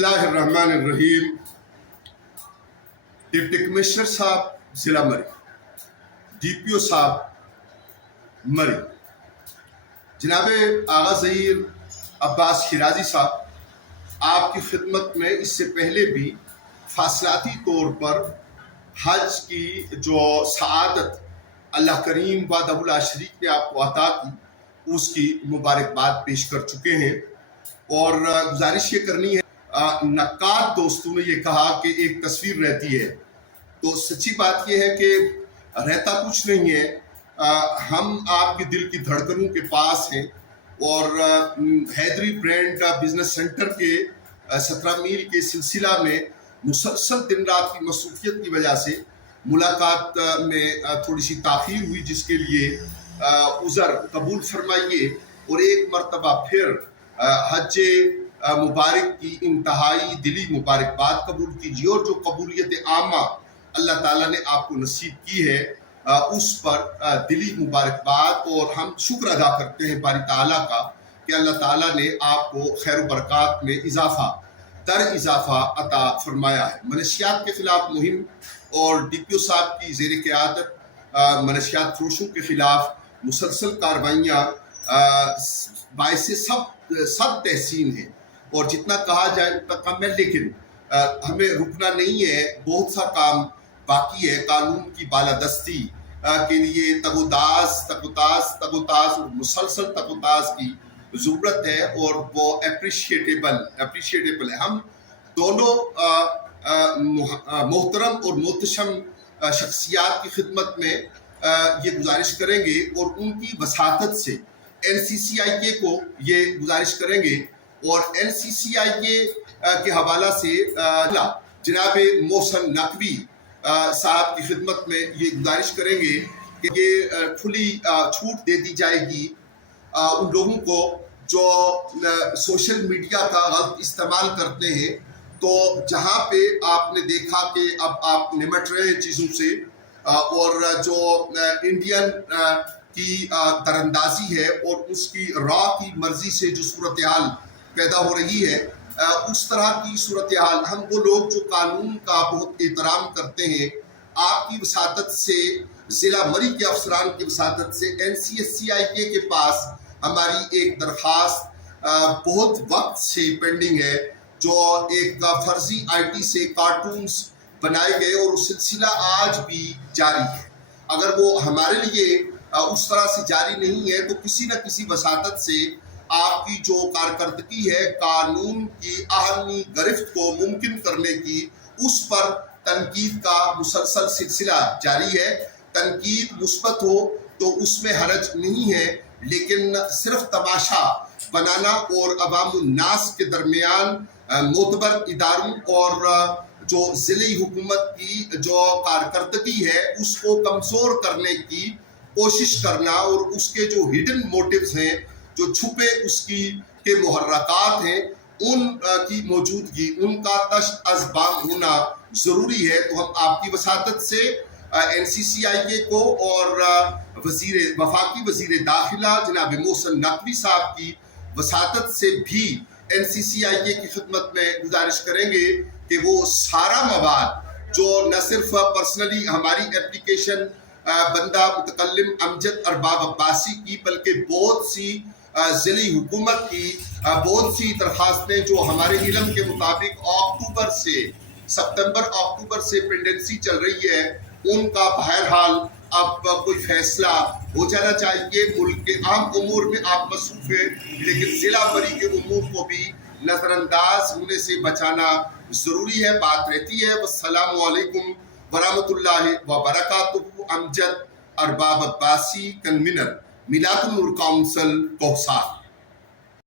बिस्मिल्लाहिर्रहमानिर्रहीम। Deputy commissioner साहब ज़िला मरी, DPO साहब मरी, जनाब आगा ज़हीर अब्बास शिराजी साहब, आपकी खिदमत में इससे पहले भी फासलाती तौर पर हज की जो सआदत अल्लाह करीम वादहुल शरीक ने आपको अता की, उसकी मुबारकबाद पेश कर चुके हैं। और गुजारिश ये करनी है, नक्काद दोस्तों ने ये कहा कि एक तस्वीर रहती है, तो सच्ची बात ये है कि रहता कुछ नहीं है। हम आपके दिल की धड़कनों के पास हैं और हैदरी ब्रांड बिजनेस सेंटर के 17 मील के सिलसिला में मुसलसल दिन रात की मसरूफियत की वजह से मुलाकात में थोड़ी सी ताख़ीर हुई, जिसके लिए उज़र कबूल फरमाइए और एक मरतबा फिर हज मुबारक की इंतहाई दिली मुबारकबाद कबूल कीजिए। और जो कबूलियत आमा अल्लाह ताला ने आपको नसीब की है, उस पर दिली मुबारकबाद, और हम शुक्र अदा करते हैं बारी ताला का कि अल्लाह ताला ने आपको खैर बरक़ात में इजाफा दर इजाफा अता फरमाया है। मनशियात के खिलाफ मुहिम और DPO साहब की ज़ेर क़यादत मनशियात फरोशों के खिलाफ मुसलसल कार्रवाइयाँ बाइसे सब तहसीन है, और जितना कहा जाए उतना कम है। लेकिन हमें रुकना नहीं है, बहुत सा काम बाकी है। कानून की बालादस्ती के लिए तगोतास और मुसलसल तगोतास की ज़रूरत है, और वो अप्रिशिएटेबल है। हम दोनों मोहतरम और मोहतशम शख्सियात की खिदमत में ये गुजारिश करेंगे और उनकी वसातत से NCCIK को ये गुजारिश करेंगे, और NCCIK के हवाला से जनाब मोहसन नकवी साहब की खिदमत में ये गुजारिश करेंगे कि ये खुली छूट दे दी जाएगी उन लोगों को जो सोशल मीडिया का गलत इस्तेमाल करते हैं। तो जहाँ पे आपने देखा कि अब आप निमट रहे हैं चीज़ों से, और जो इंडियन की दरअंदाजी है और उसकी रॉ की मर्जी से जो सूरत हाल पैदा हो रही है, उस तरह की सूरत हाल हम वो लोग जो कानून का बहुत एहतराम करते हैं, आपकी वसातत से, ज़िला मरी के अफसरान की वसातत से NCCIK के पास हमारी एक दरख्वास्त बहुत वक्त से पेंडिंग है, जो एक फर्जी IT से कार्टून्स बनाए गए और वो सिलसिला आज भी जारी है। अगर वो हमारे लिए उस तरह से जारी नहीं है, तो किसी न किसी वसातत से आपकी जो कारकर्दगी है कानून की आहमी गिरफ्त को मुमकिन करने की, उस पर तनकीद का मुसलसल सिलसिला जारी है। तनकीद मुस्बत हो तो उसमें हरज नहीं है, लेकिन सिर्फ तमाशा बनाना और अवामुन्नास के दरमियान मोतबर इदारों और जो ज़िली हुकूमत की जो कारकर्दगी है उसको कमज़ोर करने की कोशिश करना, और उसके जो हिडन मोटिव्स हैं, जो छुपे उसकी के मुहर्रकात हैं, उन की मौजूदगी, उनका तश्त अज़बाम होना ज़रूरी है। तो हम आपकी वसातत से NCCIK को और वफाकी वज़ीर दाखिला जनाब मोहसन नकवी साहब की वसातत से भी NCCIK की खिदमत में गुजारिश करेंगे कि वो सारा मवाद जो न सिर्फ पर्सनली हमारी एप्लीकेशन बंदा मुतकल्लिम अमजद अरबाब अब्बासी की, बल्कि बहुत सी ज़िली हुकूमत की बहुत सी दरख्वास्तें जो हमारे इल्म के मुताबिक सितंबर अक्टूबर से पेंडेंसी चल रही है, उनका बहरहाल अब कोई फैसला हो जाना चाहिए। मुल्क के आम उमूर में आप मसरूफ़ हैं, लेकिन ज़िला मरी के उमूर को भी नज़रअंदाज होने से बचाना ज़रूरी है। बात रहती है। वस्सलामु अलैकुम वरहमतुल्लाहि व बरकातुहू। अमजद अरबाब अब्बासी, कन्वीनर मिलातुन नूर काउंसिल, कोहसार।